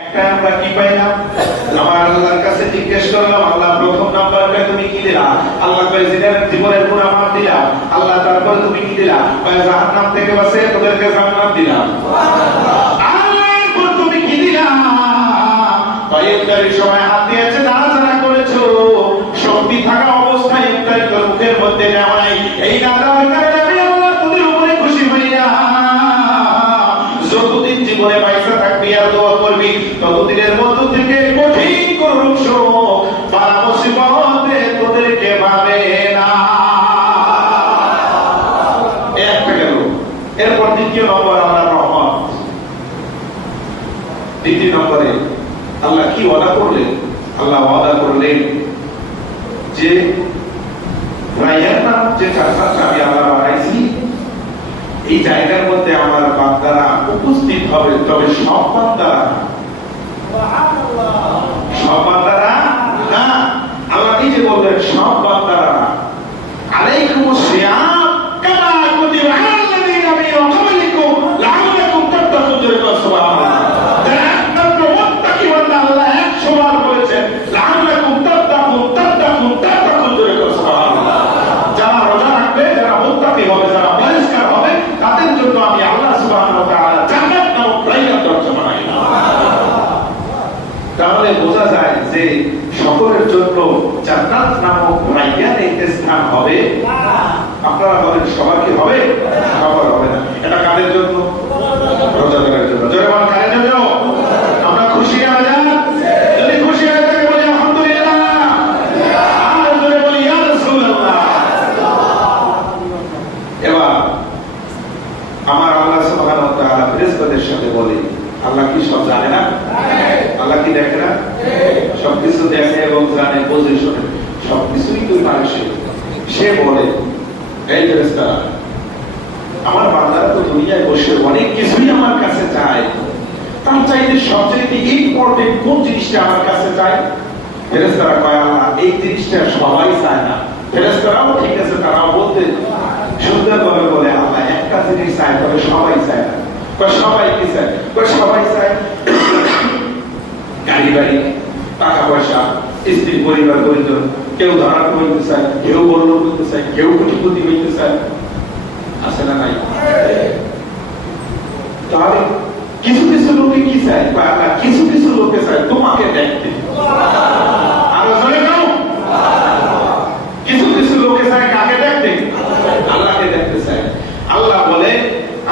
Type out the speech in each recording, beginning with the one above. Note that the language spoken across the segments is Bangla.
একটা আমরা কি পাইলাম? আমার আল্লাহর কাছে জিজ্ঞেস করলাম, আল্লাহ প্রথম নাম্বারটা তুমি কি দিলা? আল্লাহ কয় জীবনের গুনাহ মাফ দিলাম। আল্লাহ তারপর তুমি কি দিলা? কয় জাহান্নাম থেকে বাঁচিয়ে তোদেরকে জান্নাত দিলাম। আল্লাহ এরপর তুমি কি দিলা? কয় ইফতারির সময় হাত দিয়েছে, নাড়াচাড়া করেছো, শক্তি থাকা অবস্থায় ইফতারি তোর মুখের মধ্যে নেওয়া নাই। এই না দেওয়ার কারণে আমি আল্লাহ তোদের উপরে খুশি হইয়া যতদিন জীবনে পয়সা থাকবি আর দোয়া করবি, ততদিনের মধ্য থেকে কঠিন করুন বালা মুসিবতে তোদেরকে পাবে না। একটা গেল। এরপর দ্বিতীয় নম্বর আল্লাহর রহমত। দ্বিতীয় নম্বরে আল্লাহ কি ওয়াদা করলেন? আল্লাহ ওয়াদা করলেন যে রাইয়ার নাম যে চারপাশে আমি আল্লাহ বানাইছি, এই জায়গার মধ্যে আমার বান্দারা উপস্থিত হবে, তবে সব বান্দারা না। আল্লাহ নিজে বললেন সব বান্দারা না। আলাইকুমুস সিয়াম কামা কুতিবা আলাল্লাযিনা মিন ক্বাবলিকুম লাআল্লাকুম তাত্তাকুন। সুবহানাল্লাহ। যারা একমাত্র মুত্তাকি বান্দা, আল্লাহ 100 বার বলেছেন লাআল্লাকুম তাত্তাকুন। সুবহানাল্লাহ। যারা রোজা রাখবে, যারা মুত্তাকি হবে, যারা পরিষ্কার হবে, তাদের জন্য আমি আল্লাহ সুবহানাহু ওয়া তাআলা জান্নাত নামক রাইয়ান দরজা বানাইলাম। তাহলে বোঝা যায় যে সকলের জন্য জান্নাত নামক রাইয়ানে স্থান হবে। আপনারা বলেন সবার কি হবে? সবার হবে না। এটা কাদের জন্য? রোজাদারের জন্য। জোরে বলেন কাদের জন্য? আমরা খুশি না যান? যদি খুশি হয়ে থাকে বলি আলহামদুলিল্লাহ, আর জোরে বলি ইয়া রাসূলুল্লাহ। এবার আমার আল্লাহ সুবহানাহু ওয়া তাআলা ফেরেশতাদের সাথে বলে, আল্লাহ কি সব জানে না? আল্লাহ কি দেখে না? সবকিছু দেখে এবং জানে, বোঝে, শোনে, সবকিছুই তুই মানুষের। সে বলে, এই ফেরেশতারা, আমার বান্দারা তো দুনিয়ায় বসে অনেক কিছুই আমার কাছে চায়, তার চাইতে সবচেয়ে ইম্পর্টেন্ট কোন জিনিসটা আমার কাছে চায়? ফেরেশতারা কয়, আল্লাহ এই জিনিসটা সবাই চায় না। ফেরেশতারাও ঠিক আছে, তারাও বলতে সুন্দরভাবে বলে, আল্লাহ একটা জিনিস চায়, তবে সবাই চায় না। সবাই কি চায়? সবাই চায় গাড়ি বাড়ি, টাকা পয়সা, স্ত্রী, পরিবার, পরিজন। কেউ ধরা হইতে চায়, কেউ বড় হইতে চায়, কেউ কোটিপতি হইতে চায়। আছে না নাই? তাহলে কিছু কিছু লোকে কি চায়? কিছু কিছু লোকে চায় তোমাকে দেখতে। আরো জোরে নাও। কিছু কিছু লোকে চায় কাকে দেখতে? আল্লাহকে দেখতে চায়। আল্লাহ বলে,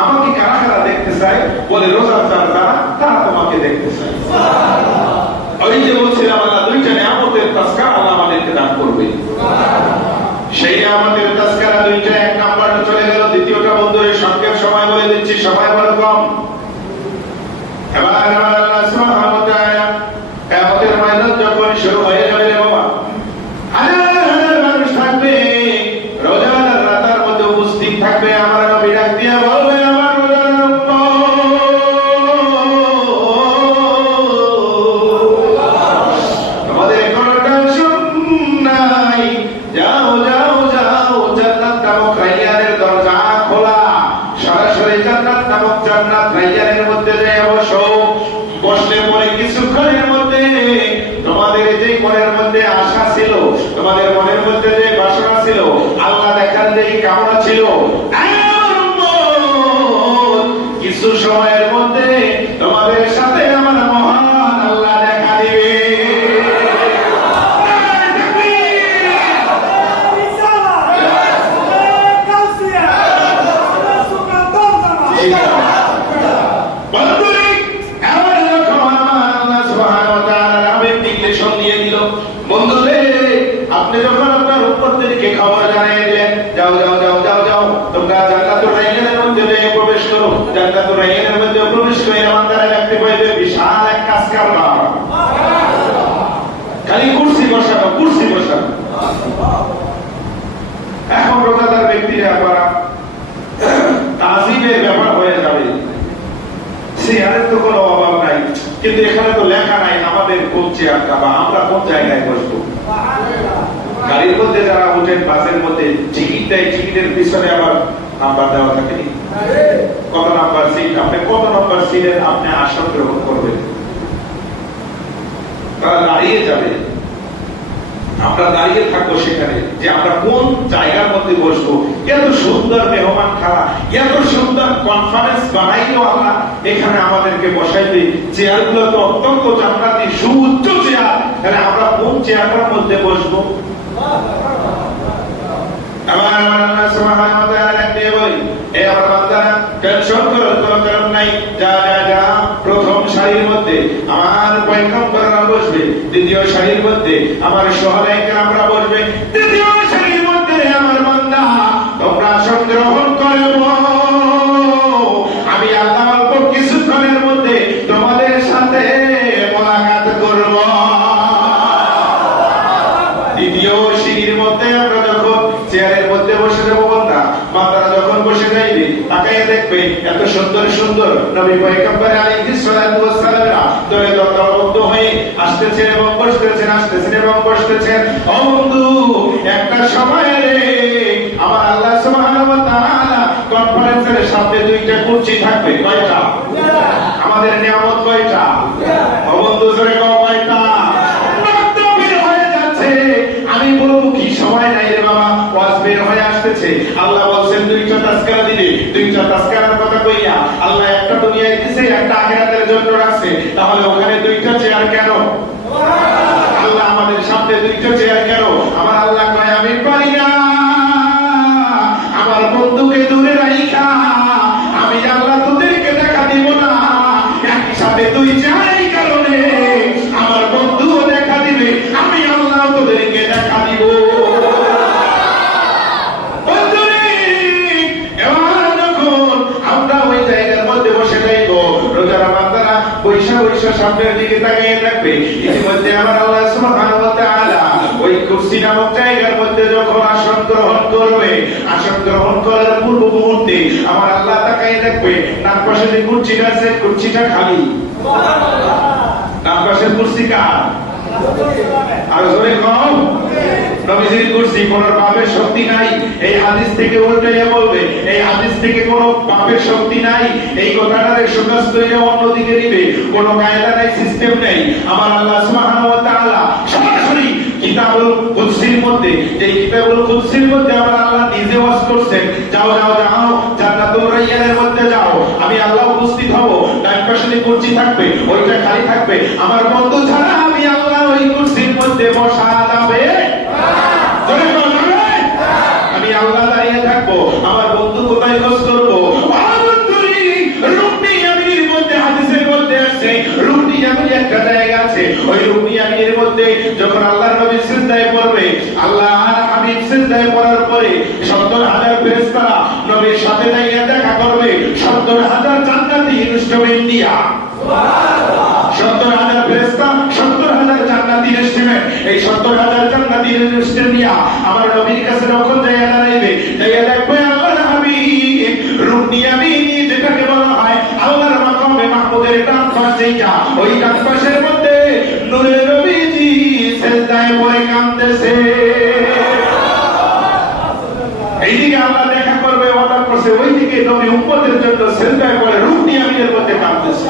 আমাকে কারা কারা দেখতে চায়? বলে রোজার যারা, তারা তোমাকে দেখতে চায়। ওই যে বলছিলাম, আল্লাহ দুইটা নিয়ামতের তাসকারা আল্লাহ আমাদেরকে দান করবে। সেই নিয়ামতের তাসকারা দুইটা। এক নাম্বারটা চলে গেল, দ্বিতীয়টা বন্ধুদের সংক্ষেপ সময় বলে দিচ্ছি, সময় বড় কম। এবার আল্লাহ সুবহানাহু ওয়া তাআলা কিয়ামতের ময়দান যখন শুরু হয়ে যাবে রে বাবা, হাজার হাজার মানুষ থাকবে, রোজাদার রাতার মধ্যে উপস্থিত থাকবে। আমার নবী ডাক দিয়ে বলবে, আমার রোজাদার উম্মত, তোমাদের কোনো টেনশন নাই, যাও যাও যাও, জান্নাত নামক রাইয়ানের দরজা খোলা। সরাসরি জান্নাত নামক জান্নাত রাইয়ানের মধ্যে যাও বসো। বসলে পরে কিছুক্ষণের মধ্যে তোমাদের যে মনের মধ্যে আশা ছিল, তোমাদের মনের মধ্যে যে বাসনা ছিল, আল্লাহ দেখার যে কামনা ছিল, কিছু সময়ের মধ্যে তোমাদের সাথে আমার মহান আল্লাহ দেখা দিবে। আপনি যখন আপনার উপরদেরকে খবর জানিয়ে দিলেন, যাও যাও যাও যাও যাও, তোমরা জান্নাতুর রাইয়ানের মধ্যে প্রবেশ করো। জান্নাতুর রাইয়ানের মধ্যে প্রবেশ করে বান্দারা দেখতে পাইবে বিশাল এক কাসকারবার, খালি কুরসি বসানো, কুরসি বসানো। এখন রোজাদার ব্যক্তিরা আবার তাজিমের ব্যাপার হয়ে যাবে। চেয়ারের তো কোনো অভাব নাই, কিন্তু এখানে তো লেখা নাই আমাদের কোন চেয়ারটা বা আমরা কোন জায়গায় বসবো। গাড়ির মধ্যে যারা উঠেন, বাসের মধ্যে টিকিট দেয়, টিকিটের পিছনে আবার নাম্বার দেওয়া থাকে, কত নাম্বার সিট, আপনি কত নাম্বার সিটের আপনি আসন গ্রহণ করবেন। দাঁড়িয়ে যাবে, আমরা দাঁড়িয়ে থাকবো সেখানে যে আমরা কোন জায়গার মধ্যে বসবো। এত সুন্দর মেহমান খানা, এত সুন্দর কনফারেন্স বানাইলো আল্লাহ এখানে আমাদেরকে বসাইবে। চেয়ার গুলো তো অত্যন্ত জান্নাতি সুউচ্চ চেয়ার, তাহলে আমরা কোন চেয়ারটার মধ্যে বসবো? আমার আল্লাহ সুবহানাহু ওয়া তাআলা দিয়ে বলি, এ আমার বান্দারা টেনশন করো, কোনো কারণ নাই, যা যা যা প্রথম সারির মধ্যে আমার পয়গম্বররা বসবে, দ্বিতীয় সারির মধ্যে আমার সুহাদায়ে কেরামরা বসবে, তৃতীয় সারির মধ্যে আমার বান্দা তোমরা আসন গ্রহণ করব। আমি আল্লাহ অল্প কিছুক্ষণের মধ্যে তোমাদের সাথে মোলাকাত করব। দ্বিতীয় সিঁড়ির মধ্যে আমরা যখন চেয়ারের মধ্যে বসে যাবো, বান্দা বান্দারা যখন বসে যাইবে তাকাইয়ে দেখবে এত সুন্দর সুন্দর নবী পয়গম্বর আলাইহিস সালাতু ওয়াস সালামরা দলে দলবদ্ধ হয়ে আসতেছেন এবং বসতেছেন, আসতেছেন এবং বসতেছেন। ও বন্ধু, একটা সময় রে আমার আল্লাহ সুবহানাহু ওয়া তাআলা কনফারেন্সের সামনে দুইটা কুরসি থাকবে। কয়টা? আমাদের নিয়ামত কয়টা? ও বন্ধু জোরে কয়টা? আমি বলবো কি সময় নাই রে বাবা, ওয়াজ বের হয়ে আসতেছে। আল্লাহ বলছেন দুইটা তাসকিরা দিবে, দুইটা তাসকিরার কথা কইয়া আল্লাহ একটা দুনিয়ায় দিয়েছে, একটা আখিরাতের জন্য রাখছে। তাহলে ওখানে দুইটা চেয়ার কেন? আল্লাহ আমাদের সামনে দুইটা চেয়ার কেন? আমার আল্লাহ কয় আমি পারি না আমার বন্ধুকে দূরে রাখা, আমি আল্লাহ তোদেরকে দেখা দিব না। একই সাথে দুই চেয়ারের কারণে আমার বন্ধুও দেখা দিবে, আমি আল্লাহ তোদেরকে দেখা দিব। সামনের দিকে তাকিয়ে থাকবে। ইতিমধ্যে আমার আল্লাহ সুবহানাহু ওয়া তাআলা ওই কুরসি নামক জায়গার মধ্যে যখন আসন গ্রহণ করবে, আসন গ্রহণ করার পূর্ব মুহূর্তে আমার আল্লাহ তাকিয়ে থাকবে, ডান পাশে যে কুরসিটা আছে কুরসিটা খালি। ডান পাশের কুরসি কার? আর জোরে কও। নবীজির কুরসি কোন পাপের শক্তি নাই, এই হাদিস থেকে উল্টাইয়া বলবে এই হাদিস থেকে কোন পাপের শক্তি নাই, এই কথাটারে সুকাস কইরা অন্যদিকে দিবে, কোন কায়দা নাই, সিস্টেম নাই। আমার আল্লাহ সুবহানাহু ওয়া তাআলা সরাসরি কিতাবুল কুদসির মধ্যে, যে কিতাবুল কুদসির মধ্যে আমার আল্লাহ নিজে ওয়াজ করছেন, যাও যাও যাও জান্নাতুর রায়্যানের মধ্যে যাও, আমি আল্লাহ উপস্থিত হব। ডান পাশে যে কুরসি থাকবে ওইটা খালি থাকবে, আমার বন্ধু ছাড়া আমি আল্লাহ ওই কুরসির মধ্যে বসা যাবে। আমি আল্লাহ দাঁড়িয়ে থাকবো, আমার বন্ধু কোথায় খোঁজ করবো? হাদিসের মধ্যে আসছে রুকনি ইয়ামিনী একটা জায়গা আছে, ওই রুকনি ইয়ামিনীর মধ্যে যখন আল্লাহর নবী সিজদায় পড়বে, আল্লাহর হাবিব সিজদায় পড়ার পরে ৭০,০০০ ফেরেশতারা নবীর সাথে দাঁড়িয়ে দেখা করবে। ৭০,০০০ জান্নাতি ইনস্ট্রুমেন্ট দিয়া, সুবহানাল্লাহ, ৭০,০০০ ফেরেশতা, ৭০,০০০ জান্নাতি ইনস্ট্রুমেন্ট, এই ৭০,০০০ জান্নাতি ইনস্ট্রুমেন্ট নিয়া আমার নবীর কাছে যখন যাইয়া দাঁড়াইবে, যাইয়া দেখবে আল্লাহর হাবিব রুকনি ইয়ামিনী যেটাকে বলা হয় আল্লাহর মাকামে মাহমুদের ডান পাশে, ওই ডান পাশের মধ্যে নূরে নবীজি সিজদায় পড়ে কাঁদতেছে। এইদিকে আল্লাহ দেখা করবে, অর্ডার করছে, ওইদিকে নবী উম্মতের জন্য সিজদায় পড়ে রুকনি ইয়ামিনের মধ্যে কাঁদতেছে।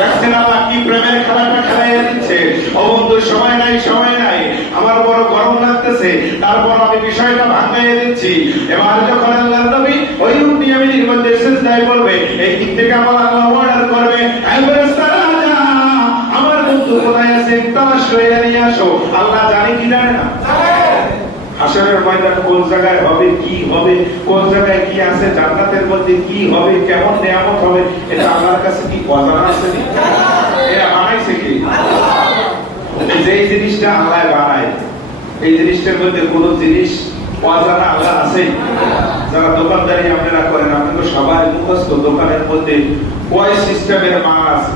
দেখছেন আল্লাহ কি প্রেমের খেলাটা খেলাইয়া দিচ্ছে। ও বন্ধু, সময় নাই, সময় নাই, আমার বড় গরম লাগতেছে, তারপর আমি বিষয়টা ভাঙাইয়া দিচ্ছি। এবার যখন আল্লাহর নবী ওই রুকনি ইয়ামিনের মধ্যে সিজদায় পড়বে, এই দিক থেকে আমার আল্লাহ অর্ডার করবে, আমার বন্ধু কোথায় আছে তালাশ করে নিয়ে আসো। আল্লাহ জানে কি জানে না? হাসরের ময়দান কোন জায়গায় হবে, কি হবে, কোন জায়গায় কি আছে, জান্নাতের মধ্যে কি হবে, কেমন নিয়ামত হবে, এটা আল্লাহর কাছে কি অজানা আছে? এটা বানাইছে কি? এই জিনিসটা আল্লাহ বানায়, এই জিনিসটার মধ্যে কোন জিনিস অজানা আল্লাহ আছে? যারা দোকানদারি আপনারা করেন, আপনি তো সবাই মুখস্থ দোকানের মধ্যে কয় সিস্টেমের মাল আছে,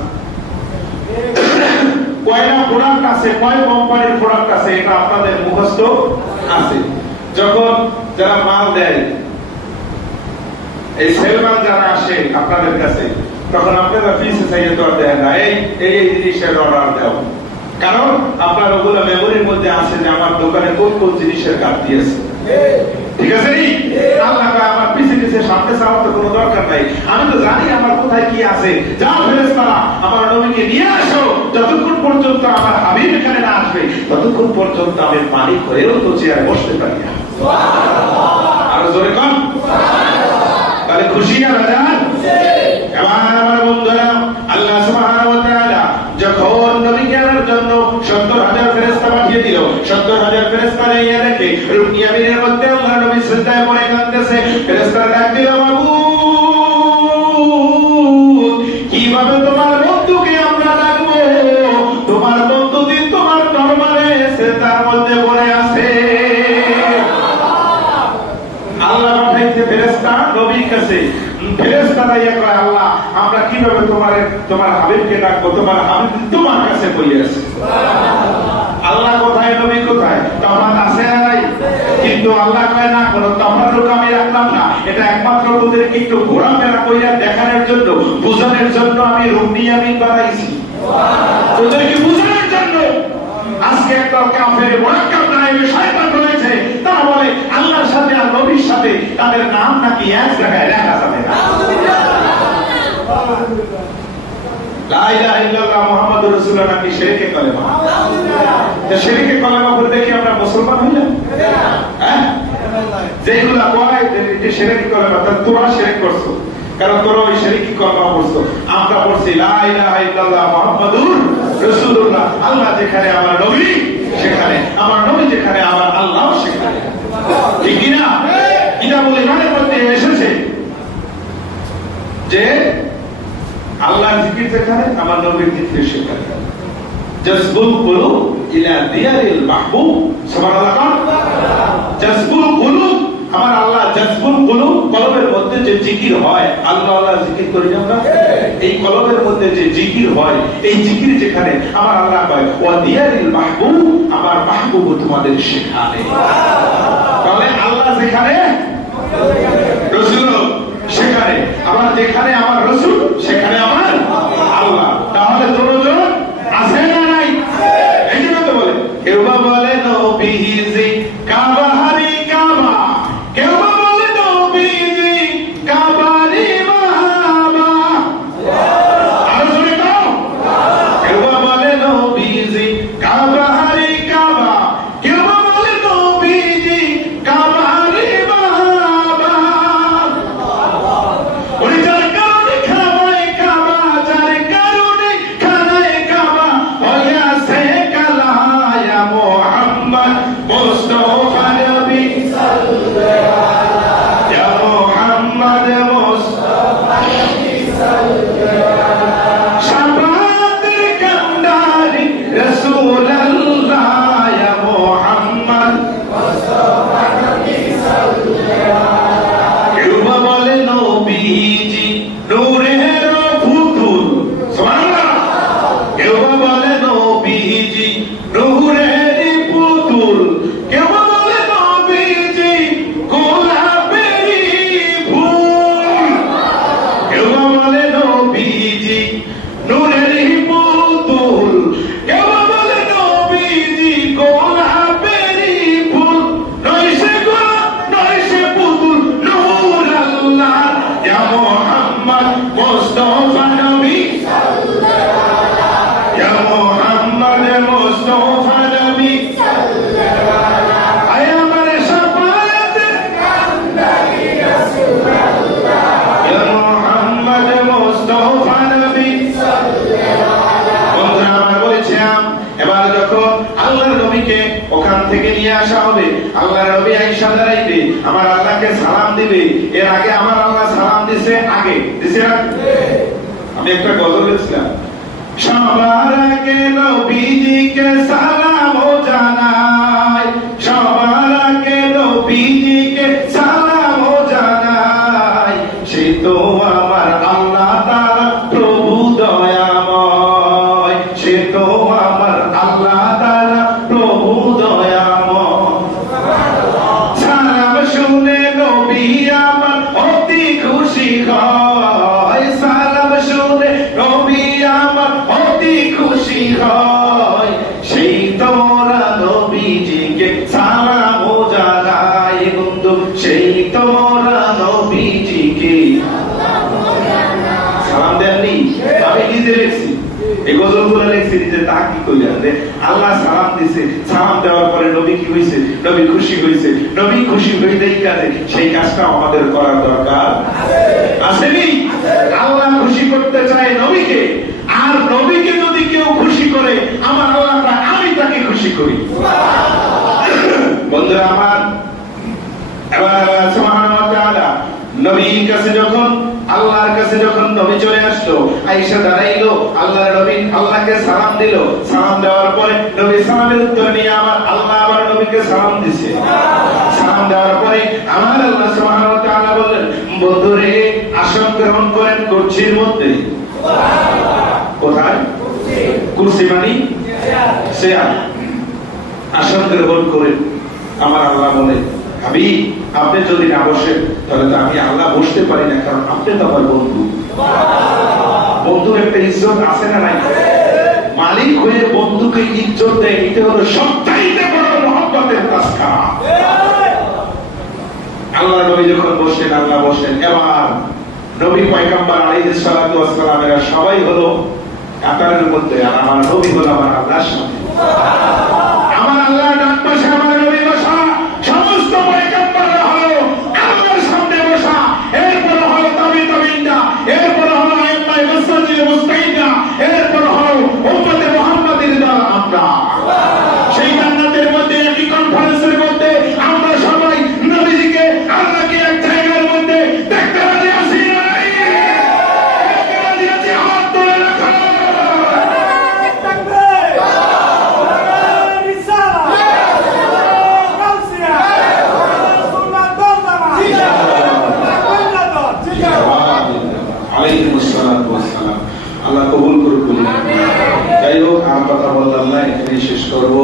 কয়টা প্রোডাক্ট আছে, কয় কোম্পানির প্রোডাক্ট আছে, এটা আপনাদের মুখস্থ আছে। যখন যারা মাল দেয়, এই সেলম্যান যারা আসে আপনাদের কাছে, তখন আপনারা ফিসে চাইয়ে তো আর দেন না, এই এই জিনিসের অর্ডার দাও, কারণ আপনার ওগুলো মেমোরির মধ্যে আছে যে আমার দোকানে কোন কোন জিনিসের ঘাটতি আছে। ঠিক আছে নি? আল্লাহ আমার পিছে পিছে সামনে যাওয়ার তো কোনো দরকার নাই, আমি তো জানি আমার কোথায় কি আছে। যাও ফেরেশতারা আমার নবীকে নিয়ে আসো, যতক্ষণ পর্যন্ত আমার হাবিব এখানে আসবে ততক্ষণ পর্যন্ত আমি মালিক হয়েও তো চেয়ারে বসতে পারি না। আরো জোরে কম। তাহলে খুশি না রাজা? এবার আমার বন্ধুরা, আল্লাহ সুবহানাহু ওয়া তাআলা যখন নবীকে আনার জন্য ৭০,০০০ ফেরেশতা পাঠিয়ে দিল, ৭০,০০০ ফেরেশতা নিয়ে দেখে রুকনি আমিনের মধ্যে আল্লাহ নবী সিজদায় পড়ে কাঁদতেছে। ফেরেশতারা ডাক দিল, মাবুদ, কিভাবে তোমার বন্ধুকে আমরা ডাকবো? তোমার বন্ধু দিন তোমার দরবারে সিজদার মধ্যে পড়ে আছে। আল্লাহ পাঠাইছে ফেরেশতা নবীর কাছে। ফেরেশতারা ইয়া কয়, আল্লাহ আমরা কিভাবে তোমার হাবিবকে ডাকবো? তোমার হাবিব তোমার কাছে বসে আছে। আল্লাহ কোথায়, নবী কোথায়? তফাৎ আছে না নাই? কিন্তু আল্লাহ কয় না, কোনো তফাৎ আমি রাখলাম না। এটা একমাত্র তোদেরকে একটু ঘোরাফেরা কইরা দেখানোর জন্য, বোঝানোর জন্য আমি রুকনি আমিন বানাইছি। তোদেরকে বোঝানোর জন্য। আজকে একটা কাফের মুরাক্কাব নাইবে শয়তান রয়েছে, তারা বলে আল্লাহর সাথে আর নবীর সাথে তাদের নাম নাকি এক জায়গায় লেখা যাবে না। লা ইলাহা ইল্লাল্লাহ মুহাম্মাদুর রাসূলুল্লাহ নাকি শিরকে কলেমা। তো শিরকে কলেমা পড়ে দেখি আমরা মুসলমান হইলাম? হ্যাঁ, যেগুলা কয় যে শিরকে কলেমা, তা তোমরা শিরক করছো, কারণ তোমরা ওই শিরকি কলেমা পড়ছো। আমরা পড়ছি লা ইলাহা ইল্লাল্লাহ মুহাম্মাদুর রাসূলুল্লাহ। আল্লাহ যেখানে আমার নবী সেখানে, আমার নবী যেখানে আমার আল্লাহ সেখানে। ঠিক কি না? এটা বলে মনের মধ্যে এসেছে যে আল্লাহর জিকির যেখানে, আমার নবীর জিকির সেখানে। জাযবুল কুলুব ইলা দিয়ারিল মাহবুব। সুবহানাল্লাহ। জাযবুল কুলুব, আমার আল্লাহ জাযবুল কুলুব, কলবের মধ্যে যে জিকির হয়, আল্লাহ আল্লাহ জিকির করি আমরা, এই কলবের মধ্যে যে জিকির হয়, এই জিকির যেখানে, আমার আল্লাহ কয় ওয়া দিয়ারিল মাহবুব, আমার মাহবুব তোমাদের সেখানে। তাহলে আল্লাহ যেখানে, রাসূল সেখানে, আবার যেখানে আমার রাসূল সেখানে আমার আল্লাহ। তাহলে দুজন আছে না নাই? এই জন্য তো বলে, কেউ বা বলে নবীজি কাবা হারি কাবা, কেউ বা বলে নবীজি কাবারি মাহাবা। আর জোরে দাও। কেউ বা বলে নবীজি কাবা হারি কাবা, কেউ বা বলে নবীজি কাবারি মাহাবা। ওই যার কারণে খাবায় কাবা, যার কারণে খানায় কাবা, হইয়াছে কালায়া মুহাম্মদ মুস্তাফা নবী সাল্লাল্লাহু ইয়া মুহাম্মদ মুস্তাফা নবী সাল্লাল্লাহু শাফাতের কান্ডারি রাসূলুল্লাহ ইয়া মুহাম্মদ মুস্তাফা নবী সাল্লাল্লাহু। কেউ বা বলে নবীজি নূরের পুতুল। সুবহানাল্লাহ। কেউ বা বলে নবীজি নূরের পুতুল, কেউ বা বলে নবীজি গোলাপের ফুল। কেউ বা বলে নবীজি নূরের পুতুল, কেউ বা বলে নবীজি গোলাপের ফুল। নয় সে গোলাপ, নয় সে পুতুল, নূর আল্লাহ ইয়া মুহাম্মদ মুস্তাফা নবী সাল্লাল্লাহু ইয়া মুহাম্মদ মুস্তাফা নবী সাল্লাল্লাহু। আয় আমার শাফাতের কান্ডারি রাসূলুল্লাহ ইয়া মুহাম্মদ মুস্তাফা নবী সাল্লাল্লাহু। বন্ধুরা আমার বলেছিলাম, এবার যখন আল্লাহর নবীকে ওখান থেকে নিয়ে আসা হবে, আল্লাহর নবী আয়েশা দাঁড়াইবে, আমার আল্লাহকে সালাম দিবে। এর আগে আমার আল্লাহ সালাম দিছে, আগে দিছে না? আমি একটা গজল লিখছিলাম, সবার আগে নবীজিকে সালাম জানাই, সবার আগে নবীজিকে সালাম জানাই। সে তো আমার আল্লাহ তাআলা প্রভু দয়াময়, সে তো আমার আল্লাহ তাআলা প্রভু দয়াময়। সালাম শুনে নবী আমার অতি খুশি হয়, সালাম শুনে নবী আমার অতি খুশি হয়। সেই তোমরা নবীজিকে সালাম জানাই বন্ধু, সেই তোমরা নবীজিকে সালাম দেননি? আমি নিজে লিখছি, এই গজলগুলো লিখছি নিজে। তা কি কইলেন যে আল্লাহ সালাম দিছে, সালাম দেওয়ার পরে নবী কি হইছে? নবী খুশি হইছে। নবী খুশি হইতে কাজে সেই কাজটা আমাদের করার দরকার আসেনি? আল্লাহ খুশি করতে চায় নবীকে, আর নবীকে যদি কেউ খুশি করে আমার আল্লাহ আমি তাকে খুশি করি। বন্ধুরা আমার, এবার আল্লাহ সুবহানাহু ওয়া তাআলা নবীর কাছে যখন আল্লাহর কাছে যখন নবী চলে আসলো, আয়েশা দাঁড়াইলো, আল্লাহর নবী আল্লাহকে সালাম দিল। সালাম দেওয়ার পরে নবী সালামের উত্তর নিয়ে আমার আল্লাহ আবার নবীকে সালাম দিছে। সালাম দেওয়ার পরে আমার আল্লাহ সুবহানাহু ওয়া তাআলা বললেন, বন্ধুরে আসন গ্রহণ করেন কুরসির মধ্যে। কোথায়? কুরসি মানে চেয়ার। আসন গ্রহণ করেন। আমার আল্লাহ বলে, হাবিব আপনি যদি না বসেন তাহলে তো আমি আল্লাহ বসতে পারি না, কারণ আপনি তো আমার বন্ধু। বন্ধুর একটা ইজ্জত আছে না নাই? মালিক হয়ে বন্ধুকে ইজ্জত দেয়, এটা হলো সবচাইতে বড় মহব্বতের কাজটা। আল্লাহ নবী যখন বসেন, আল্লাহ বসেন। এবার নবী পয়গম্বর আলাইহিস সালাতু ওয়াস সালামেরা সবাই হলো কাতারের মধ্যে, আর আমার নবী হলো আমার আল্লাহর সামনে। আমার আল্লাহ ডান পাশে আমার নবী বসা, সমস্ত পয়গম্বররা হলো আল্লাহর সামনে বসা। এরপর হলো তাবিঈনরা, এরপর হলো আইম্মায়ে মাসজিদ মুস্তাহিদা, এরপর হলো উম্মতে মুহাম্মাদের দল আমরা। সেই জান্নাতের মধ্যে একই কনফারেন্সের মধ্যে আমরা সবাই নবীজিকে আল্লাহকে এক জায়গার মধ্যে দেখতে রাজি আছি না? রাজি আছি, হাত তুলে রাখো। আল্লাহ কবুল করুন। যাই হোক, আর কথা বললাম না, এখানেই শেষ করবো।